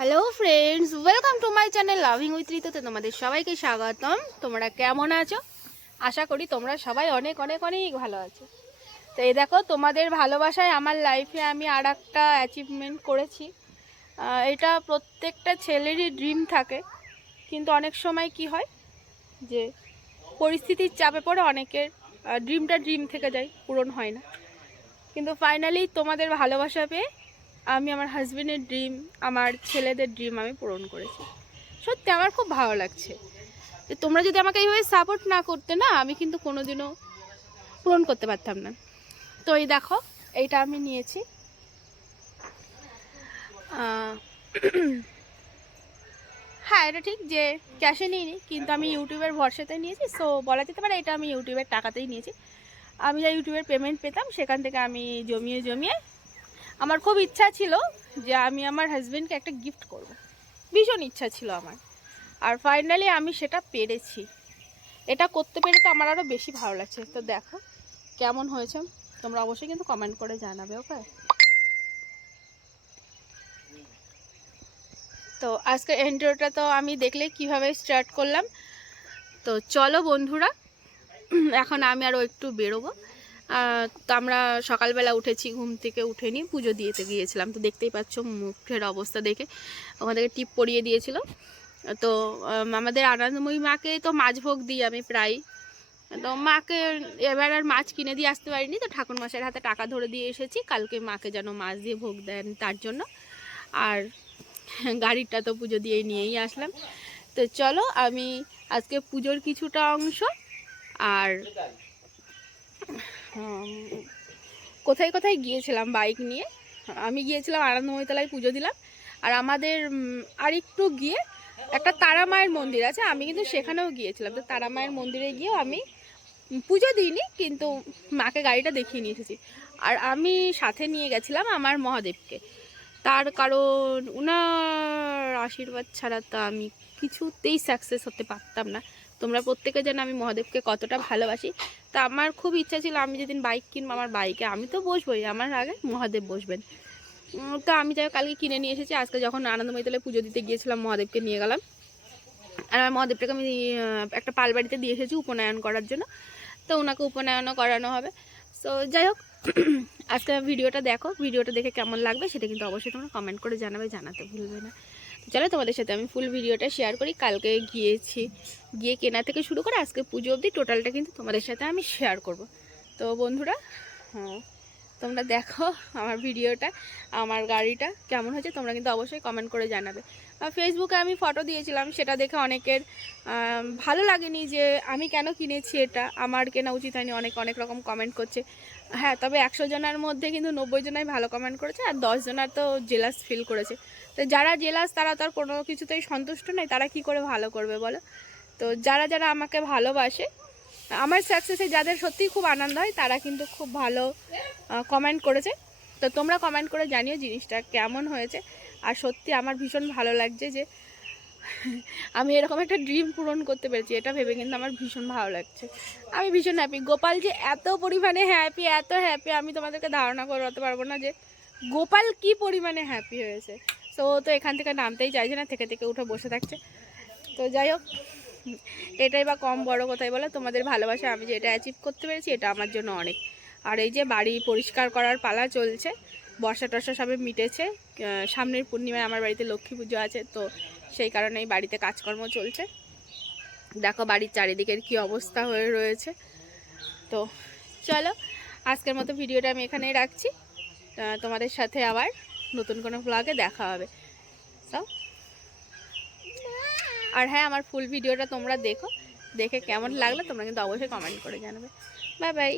Hello friends, welcome to my channel loving with ঋতুতে তোমাদের সবাইকে স্বাগতম। তোমরা কেমন আছো? আশা করি তোমরা সবাই অনেক অনেক অনেক ভালো আছো। তো এই দেখো, তোমাদের ভালোবাসায় আমার লাইফে আমি আর একটা অ্যাচিভমেন্ট করেছি। এটা প্রত্যেকটা ছেলেরই ড্রিম থাকে, কিন্তু অনেক সময় কি হয় যে পরিস্থিতির চাপে পড়ে অনেকের ড্রিমটা ড্রিম থেকে যায়, পূরণ হয় না। কিন্তু ফাইনালি তোমাদের ভালোবাসা পেয়ে আমি আমার হাজবেন্ডের ড্রিম, আমার ছেলেদের ড্রিম আমি পূরণ করেছি। সত্যি আমার খুব ভালো লাগছে যে তোমরা যদি আমাকে এইভাবে সাপোর্ট না করতে না, আমি কিন্তু কোনোদিনও পূরণ করতে পারতাম না। তো এই দেখো, এইটা আমি নিয়েছি। হ্যাঁ, এটা ঠিক যে ক্যাশে নিইনি, কিন্তু আমি ইউটিউবের ভরসাতে নিয়েছি। সো বলা যেতে পারে এটা আমি ইউটিউবের টাকাতেই নিয়েছি। আমি যা ইউটিউবের পেমেন্ট পেতাম সেখান থেকে আমি জমিয়ে জমিয়ে, আমার খুব ইচ্ছা ছিল যে আমি আমার হাজবেন্ডকে একটা গিফট করব। ভীষণ ইচ্ছা ছিল আমার, আর ফাইনালি আমি সেটা পেরেছি। এটা করতে পেরে তো আমার আরও বেশি ভালো লাগছে। তো দেখো কেমন হয়েছে, তোমরা অবশ্যই কিন্তু কমেন্ট করে জানাবে। ওকে, তো আজকে ইন্ট্রোটা তো আমি দেখলে কিভাবে স্টার্ট করলাম। তো চলো বন্ধুরা, এখন আমি আরও একটু বেরোবো। তো আমরা সকালবেলা উঠেছি, ঘুম থেকে উঠে নিয়ে পুজো দিতে গিয়েছিলাম। তো দেখতেই পাচ্ছ মুখের অবস্থা দেখে, ওখান থেকে টিপ পরিয়ে দিয়েছিল। তো আমাদের আনন্দময়ী মাকে তো মাছ ভোগ দিই আমি প্রায়। তো মাকে এবার আর মাছ কিনে দিয়ে আসতে পারিনি, তো ঠাকুরমশাইয়ের হাতে টাকা ধরে দিয়ে এসেছি কালকে মাকে যেন মাছ দিয়ে ভোগ দেন তার জন্য। আর গাড়িটা তো পুজো দিয়ে নিয়েই আসলাম। তো চলো, আমি আজকে পুজোর কিছুটা অংশ আর কোথায় কোথায় গিয়েছিলাম বাইক নিয়ে। আমি গিয়েছিলাম আনন্দময়ীতলায় পুজো দিলাম, আর আমাদের আরেকটু গিয়ে একটা তারা মায়ের মন্দির আছে, আমি কিন্তু সেখানেও গিয়েছিলাম। তো তারা মায়ের মন্দিরে গিয়েও আমি পুজো দিইনি, কিন্তু মাকে গাড়িটা দেখিয়ে নিয়ে এসেছি। আর আমি সাথে নিয়ে গেছিলাম আমার মহাদেবকে, তার কারণ উনার আশীর্বাদ ছাড়া তো আমি কিছুতেই সাকসেস হতে পারতাম না। তোমরা প্রত্যেকে জানো আমি মহাদেবকে কতটা ভালোবাসি। তা আমার খুব ইচ্ছা ছিল আমি যেদিন বাইক কিনবো, আমার বাইকে আমি তো বসবোই, আমার আগে মহাদেব বসবেন। তো আমি যাই কালকে কিনে নিয়ে এসেছি। আজকে যখন আনন্দময়ীতলায় পুজো দিতে গিয়েছিলাম, মহাদেবকে নিয়ে গেলাম। আর আমার মহাদেবটাকে আমি একটা পালবাড়িতে দিয়ে এসেছি উপনয়ন করার জন্য। তো ওনাকে উপনয়নও করানো হবে। তো যাই হোক, আজকে ভিডিওটা দেখো, ভিডিওটা দেখে কেমন লাগবে সেটা কিন্তু অবশ্যই তোমরা কমেন্ট করে জানাবে, জানাতে ভুলবে না। চলো তোমাদের সাথে আমি ফুল ভিডিওটা শেয়ার করি। কালকে গিয়ে কেনা থেকে শুরু করে আজকে পুজো অবধি টোটালটা কিন্তু তোমাদের সাথে আমি শেয়ার করব। তো বন্ধুরা, হ্যাঁ, তোমরা দেখো আমার ভিডিওটা, আমার গাড়িটা কেমন হয়েছে তোমরা কিন্তু অবশ্যই কমেন্ট করে জানাবে। ফেসবুকে আমি ফটো দিয়েছিলাম, সেটা দেখে অনেকের ভালো লাগেনি যে আমি কেন কিনেছি, এটা আমার কেনা উচিত হয়নি, অনেক অনেক রকম কমেন্ট করছে। হ্যাঁ, তবে 100 জনের মধ্যে কিন্তু 90 জনাই ভালো কমেন্ট করেছে, আর 10 জনার তো জেলাস ফিল করেছে। তো যারা জেলাস তারা তো আর কোনো কিছুতেই সন্তুষ্ট নেই, তারা কি করে ভালো করবে বলো? তো যারা যারা আমাকে ভালোবাসে, আমার সাকসেসে যাদের সত্যিই খুব আনন্দ হয়, তারা কিন্তু খুব ভালো কমেন্ট করেছে। তো তোমরা কমেন্ট করে জানিও জিনিসটা কেমন হয়েছে। আর সত্যি আমার ভীষণ ভালো লাগছে যে আমি এরকম একটা ড্রিম পূরণ করতে পেরেছি, এটা ভেবে কিন্তু আমার ভীষণ ভালো লাগছে। আমি ভীষণ হ্যাপি। গোপাল যে এত পরিমাণে হ্যাপি, এত হ্যাপি, আমি তোমাদেরকে ধারণা করতে পারবো না যে গোপাল কি পরিমাণে হ্যাপি হয়েছে। তো এখান থেকে নামতেই চাইছে না, থেকে থেকে উঠে বসে থাকছে। তো যাই হোক, এটাই বা কম বড় কোথায় বলো, তোমাদের ভালোবাসা আমি যে এটা অ্যাচিভ করতে পেরেছি এটা আমার জন্য অনেক। আর এই যে বাড়ি পরিষ্কার করার পালা চলছে, বর্ষা টর্ষা সবে মিটেছে। সামনের পূর্ণিমায় আমার বাড়িতে লক্ষ্মী পুজো আছে, তো সেই কারণেই বাড়িতে কাজকর্ম চলছে। দেখো বাড়ির চারিদিকের কি অবস্থা হয়ে রয়েছে। তো চলো, আজকের মতো ভিডিওটা আমি এখানেই রাখছি। তোমাদের সাথে আবার নতুন কোনো ব্লগে দেখা হবে। তো আর হ্যাঁ, আমার ফুল ভিডিওটা তোমরা দেখো, দেখে কেমন লাগলো তোমরা কিন্তু অবশ্যই কমেন্ট করে জানাবে। বাই বাই,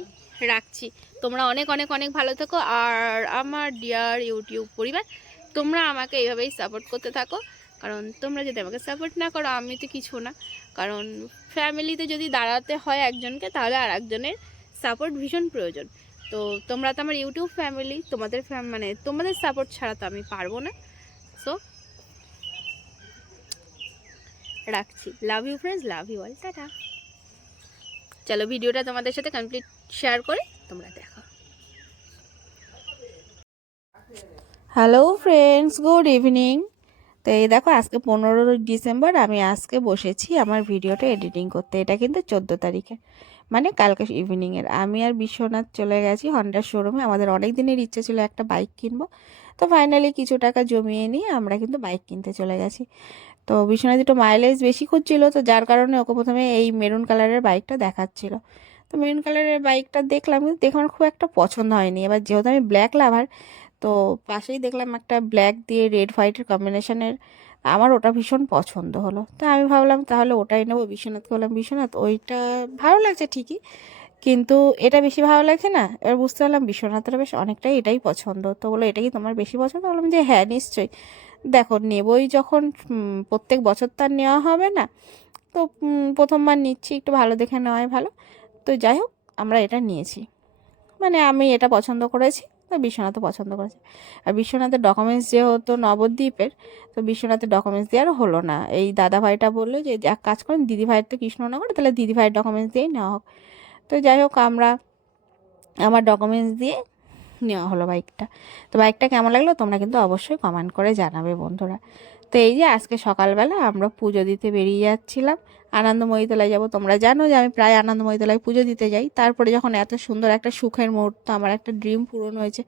রাখছি। তোমরা অনেক অনেক অনেক ভালো থেকো। আর আমার ডিয়ার ইউটিউব পরিবার, তোমরা আমাকে এইভাবেই সাপোর্ট করতে থাকো, কারণ তোমরা যদি আমাকে সাপোর্ট না করো আমি তো কিছু না। কারণ ফ্যামিলিতে যদি দাঁড়াতে হয় একজনকে, তাহলে আর একজনের সাপোর্ট ভীষণ প্রয়োজন। তো তোমরা তো আমার ইউটিউব ফ্যামিলি, তোমাদের মানে তোমাদের সাপোর্ট ছাড়া তো আমি পারবো না। সো রাখছি। Love you friends, love you all, tata. চলো ভিডিওটা তোমাদের সাথে কমপ্লিট শেয়ার করে তোমরা দেখো। Hello friends, good evening. তো এই দেখো আজকে 15 ডিসেম্বর, আমি আজকে বসেছি আমার ভিডিওটা এডিটিং করতে। এটা কিন্তু 14 তারিখে, মানে কালকে ইভিনিংয়ের। আমি আর বিশ্বনাথ চলে গেছি হন্ডার শোরুমে। আমাদের অনেক দিনের ইচ্ছে ছিল একটা বাইক কিনবো, তো ফাইনালি কিছু টাকা জমিয়ে নিয়ে আমরা কিন্তু বাইক কিনতে চলে গেছি। তো বিশ্বনাথ একটু মাইলেজ বেশি খুঁজছিল, তো যার কারণে ওকে প্রথমে এই মেরুন কালারের বাইকটা দেখাচ্ছিল। তো মেরুন কালারের বাইকটা দেখলাম, কিন্তু দেখে আমার খুব একটা পছন্দ হয়নি। এবার যেহেতু আমি ব্ল্যাক লাভার, তো পাশেই দেখলাম একটা ব্ল্যাক দিয়ে রেড হোয়াইটের কম্বিনেশনের, আমার ওটা ভীষণ পছন্দ হলো। তো আমি ভাবলাম তাহলে ওটাই নেবো। বিশ্বনাথকে বললাম, বিশ্বনাথ ওইটা ভালো লাগছে ঠিকই, কিন্তু এটা বেশি ভালো লাগছে না। এবার বুঝতে পারলাম বিশ্বনাথের বেশ অনেকটাই এটাই পছন্দ। তো বলো এটা কি তোমার বেশি পছন্দ? বললাম যে হ্যাঁ নিশ্চয়ই, দেখো নেবই যখন, প্রত্যেক বছর তো আর নেওয়া হবে না, তো প্রথমবার নিচ্ছি, একটু ভালো দেখে নেওয়াই ভালো। তো যাই হোক, আমরা এটা নিয়েছি, মানে আমি এটা পছন্দ করেছি, তো বিশ্বনাথও পছন্দ করেছে। আর বিশ্বনাথের ডকুমেন্টস যেহেতু নবদ্বীপের, তো বিশ্বনাথের ডকুমেন্টস দিয়ে আর হলো না। এই দাদা ভাইটা বললো যে এক কাজ করেন, দিদি ভাইয়ের তো কৃষ্ণনগর, তাহলে দিদি ভাইয়ের ডকুমেন্টস দিয়েই নেওয়া হোক। তো যাই হোক, আমরা আমার ডকুমেন্টস দিয়ে নেওয়া হলো বাইকটা। তো বাইকটা কেমন লাগলো তোমরা কিন্তু অবশ্যই কমেন্ট করে জানাবে বন্ধুরা। তো এই যে আজকে সকালবেলা আমরা পুজো দিতে বেরিয়ে যাচ্ছিলাম, আনন্দময়ীতলায় যাব। তোমরা জানো যে আমি প্রায় আনন্দময়ীতলায় পুজো দিতে যাই। তারপরে যখন এত সুন্দর একটা সুখের মুহূর্ত, আমার একটা ড্রিম পূরণ হয়েছে,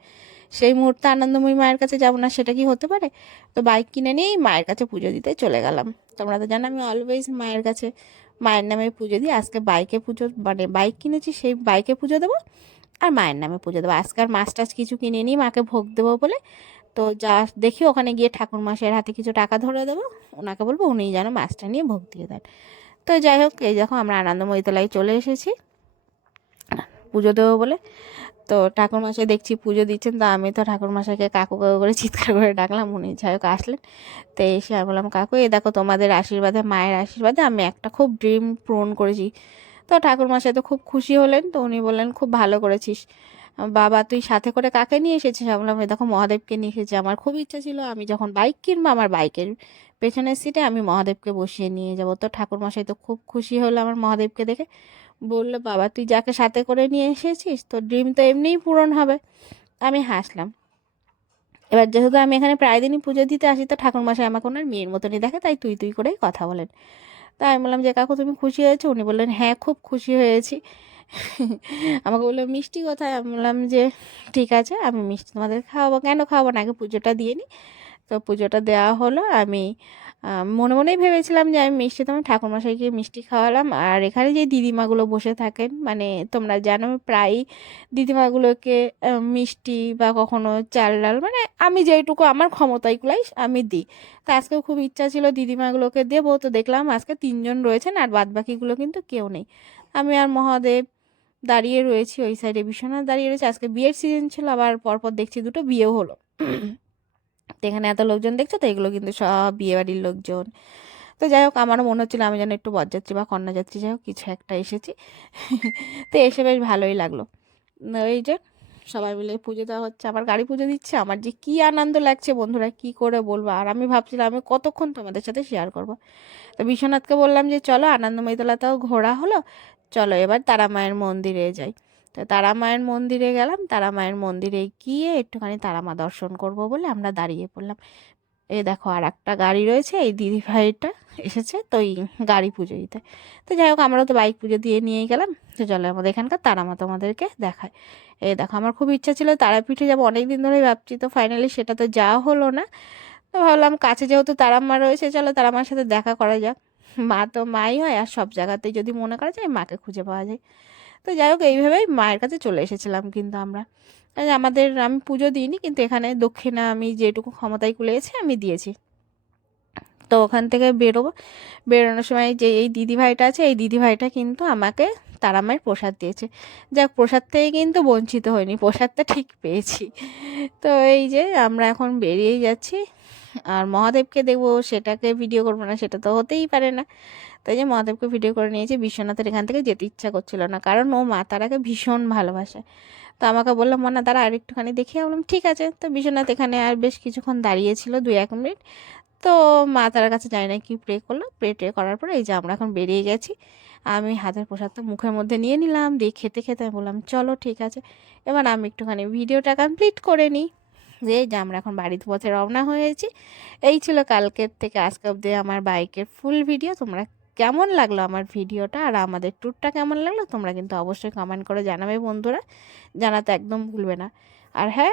সেই মুহূর্তে আনন্দময়ী মায়ের কাছে যাব না, সেটা কি হতে পারে? তো বাইক কিনে নিয়েই মায়ের কাছে পুজো দিতে চলে গেলাম। তোমরা তো জানো আমি অলওয়েজ মায়ের কাছে মায়ের নামে পুজো দিই। আজকে বাইকে পুজো, মানে বাইক কিনেছি, সেই বাইকে পুজো দেবো আর মায়ের নামে পুজো দেবো। আজকে আর মাছ টাছ কিছু কিনে নিই মাকে ভোগ দেবো বলে। তো যা দেখি ওখানে গিয়ে ঠাকুর মশাইয়ের হাতে কিছু টাকা ধরে দেবো, ওনাকে বলবো উনিই যেন মাছটা নিয়ে ভোগ দিয়ে দেন। তো যাই হোক, এই দেখো আমরা আনন্দময়ীতলায় চলে এসেছি পুজো দেবো বলে। তো ঠাকুরমশাই দেখছি পুজো দিচ্ছেন, তো আমি তো ঠাকুরমশাইকে কাকু কাকু করে চিৎকার করে ডাকলাম, উনি যাই হোক আসলেন। তো এসে আমি বললাম, কাকু এই দেখো তোমাদের আশীর্বাদে, মায়ের আশীর্বাদে আমি একটা খুব ড্রিম পূরণ করেছি। তো ঠাকুরমশাই তো খুব খুশি হলেন, তো উনি বললেন খুব ভালো করেছিস বাবা, তুই সাথে করে কাকে নিয়ে এসেছিস? আমি বললাম এই দেখো মহাদেবকে নিয়ে এসেছি। আমার খুব ইচ্ছা ছিল আমি যখন বাইক কিনবো আমার বাইকের পেছনের সিটে আমি মহাদেবকে বসিয়ে নিয়ে যাব। তো ঠাকুরমশাই তো খুব খুশি হলো আমার মহাদেবকে দেখে, বললো বাবা তুই যাকে সাথে করে নিয়ে এসেছিস তোর ড্রিম তো এমনিই পূরণ হবে। আমি হাসলাম। এবার যেহেতু আমি এখানে প্রায় দিনই পুজো দিতে আসি, তো ঠাকুরমশাই আমাকে ওনার মেয়ের মতনই দেখে, তাই তুই তুই করেই কথা বলেন। তাই আমি বললাম যে কাকু তুমি খুশি হয়েছো? উনি বললেন হ্যাঁ খুব খুশি হয়েছি। আমাকে বললো মিষ্টি কোথায়? আমি বললাম যে ঠিক আছে আমি মিষ্টি তোমাদের খাওয়াবো। কেন খাওয়াবো না, আগে পুজোটা দিয়ে নিই। তো পুজোটা দেওয়া হলো। আমি মনে মনেই ভেবেছিলাম যে আমি মিষ্টি, তোমার ঠাকুরমশাইকে মিষ্টি খাওয়ালাম। আর এখানে যে দিদিমাগুলো বসে থাকেন, মানে তোমরা জানো প্রায়ই দিদিমাগুলোকে মিষ্টি বা কখনো চাল ডাল, মানে আমি যেইটুকু আমার ক্ষমতায় কুলাই আমি দিই। তো আজকেও খুব ইচ্ছা ছিল দিদিমাগুলোকে দেবো, তো দেখলাম আজকে 3জন রয়েছেন আর বাদ বাকিগুলো কিন্তু কেউ নেই। আমি আর মহাদেব দাঁড়িয়ে রয়েছি, ওই সাইডে বিশ্বনাথ দাঁড়িয়ে রয়েছে। আজকে বিয়ের সিজন ছিল, আবার পরপর দেখছি দুটো বিয়েও হলো। তো এখানে এত লোকজন দেখছো, তো এগুলো কিন্তু সব বিয়ে বাড়ির লোকজন। তো যাই হোক, আমারও মনে হচ্ছিল আমি যেন একটু বরযাত্রী বা কন্যাযাত্রী, যাই হোক কিছু একটা এসেছি। তো এসে বেশ ভালোই লাগলো। এই যে সবাই মিলে পুজো দেওয়া হচ্ছে, আমার গাড়ি পুজো দিচ্ছে, আমার যে কি আনন্দ লাগছে বন্ধুরা কি করে বলবো। আর আমি ভাবছিলাম আমি কতক্ষণ তোমাদের সাথে শেয়ার করব। তো বিশ্বনাথকে বললাম যে চলো আনন্দময়ীতলাতেও ঘোরা হলো, চলো এবার তারা মায়ের মন্দিরে যাই। তো তারা মায়ের মন্দিরে গেলাম, তারা মায়ের মন্দিরে গিয়ে একটুখানি তারা মা দর্শন করব বলে আমরা দাঁড়িয়ে পড়লাম। এই দেখো আর একটা গাড়ি রয়েছে, এই দিদি ভাইটা এসেছে তো এই গাড়ি পুজো দিতে। তো যাই হোক আমরাও তো বাইক পুজো দিয়ে নিয়েই গেলাম। তো চলো আমাদের এখানকার তারা মা তোমাদেরকে দেখায়। এই দেখো আমার খুব ইচ্ছা ছিল তারাপীঠে যাবো, অনেক দিন ধরেই ভাবছি, তো ফাইনালি সেটা তো যাওয়া হলো না। তো ভাবলাম কাছে যেহেতু তারা মা রয়েছে, চলো তারা মার সাথে দেখা করা যাক। মা তো মাই হয়, আর সব জায়গাতেই যদি মনে করা যায় মাকে খুঁজে পাওয়া যায়। তো যাই হোক এইভাবেই মায়ের কাছে চলে এসেছিলাম কিন্তু আমরা। এই যে আমি পুজো দিইনি, কিন্তু এখানে দক্ষিণা আমি যেটুকু ক্ষমতায় কুলিয়েছি আমি দিয়েছি। তো ওখান থেকে বেরোবো, বেরোনোর সময় যে এই দিদিভাইটা আছে, এই দিদিভাইটা কিন্তু আমাকে তারা মায়ের প্রসাদ দিয়েছে। যাক প্রসাদ থেকে কিন্তু বঞ্চিত হয়নি, প্রসাদটা ঠিক পেয়েছি। তো এই যে আমরা এখন বেরিয়েই যাচ্ছি। আর মহাদেবকে দেখবো, সেটাকে ভিডিও করবো না সেটা তো হতেই পারে না। তাই যে মহাদেবকে ভিডিও করে নিয়েছি। বিশ্বনাথের এখান থেকে যেতে ইচ্ছা করছিল না, কারণ ও মা তারাকে ভীষণ ভালোবাসে। তো আমাকে বললাম মা না তারা আর একটুখানি দেখি, বললাম ঠিক আছে। তো বিশ্বনাথ এখানে আর বেশ কিছুক্ষণ দাঁড়িয়েছিল, 2-1 মিনিট। তো মা তারার কাছে জানি না কি প্রে করলো, প্রে ট্রে করার পরে এই যে আমরা এখন বেরিয়ে গেছি। আমি হাতের প্রসাদটা মুখের মধ্যে নিয়ে নিলাম, দিয়ে খেতে খেতে আমি বললাম চলো ঠিক আছে, এবার আমি একটুখানি ভিডিওটা কমপ্লিট করে নিই। যে আমরা এখন বাড়ির পথে রওনা হয়েছি। এই ছিল কালকের থেকে আজকে অবধি আমার বাইকের ফুল ভিডিও। তোমরা কেমন লাগলো আমার ভিডিওটা আর আমাদের ট্যুরটা কেমন লাগলো তোমরা কিন্তু অবশ্যই কমেন্ট করে জানাবে বন্ধুরা, জানাতে একদম ভুলবে না। আর হ্যাঁ,